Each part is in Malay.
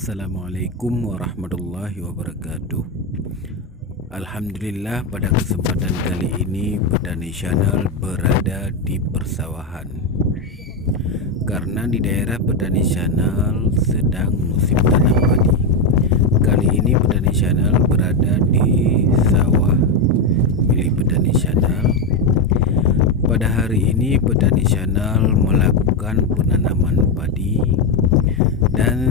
Assalamualaikum warahmatullahi wabarakatuh. Alhamdulillah, pada kesempatan kali ini Petani Channel berada di persawahan. Karena di daerah Petani Channel sedang musim tanam padi. Kali ini Petani Channel berada di sawah milik Petani Channel. Pada hari ini Petani Channel melakukan penanaman padi dan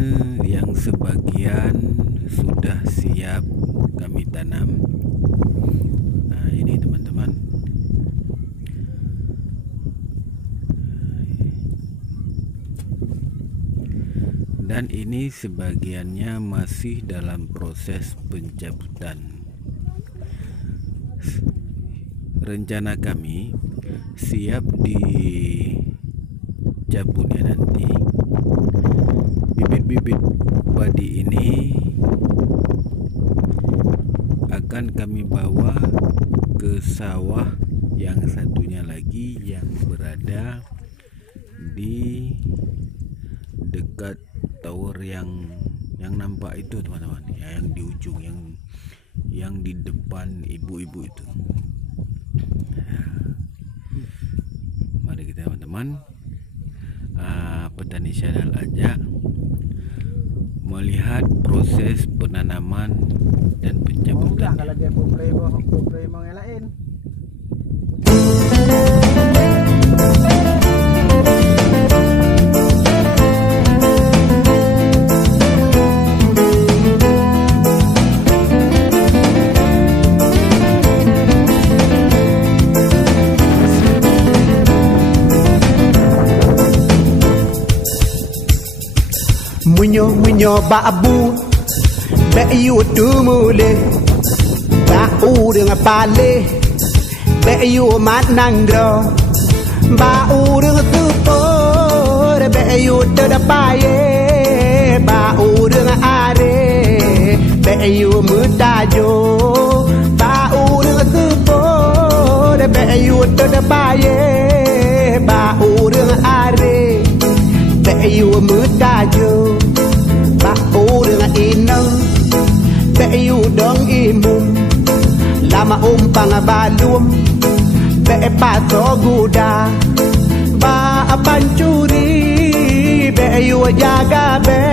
yang sebagian sudah siap kami tanam. Nah, ini teman-teman. Dan ini sebagiannya masih dalam proses pencabutan. Rencana kami siap dicabutnya nanti. Bibit-bibit padi ini akan kami bawa ke sawah yang satunya lagi yang berada di dekat tower yang nampak itu, teman-teman, ya, yang di ujung, yang di depan ibu-ibu itu. Nah, mari kita, teman-teman, Petani Channel ajak melihat proses penanaman dan pencabutan. Kalau dia boleh mengelain. Munyo babu be yu tumule ba urang pale be yu manangro ba urang tupor be yu tadapaye ba urang are be yu mudajo ba urang tupor be yu tadapaye ba urang are be yu mudajo ba urang inang be yu dong imum lama umpang balum be paso guda ba pancuri be yu jaga be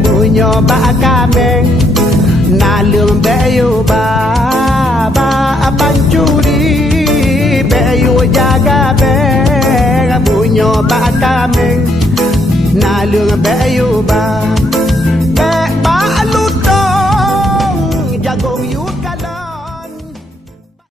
bunyo ba kameng nalung be yu ba pancuri be yu jaga be bunyo ba kameng nalung be yu ba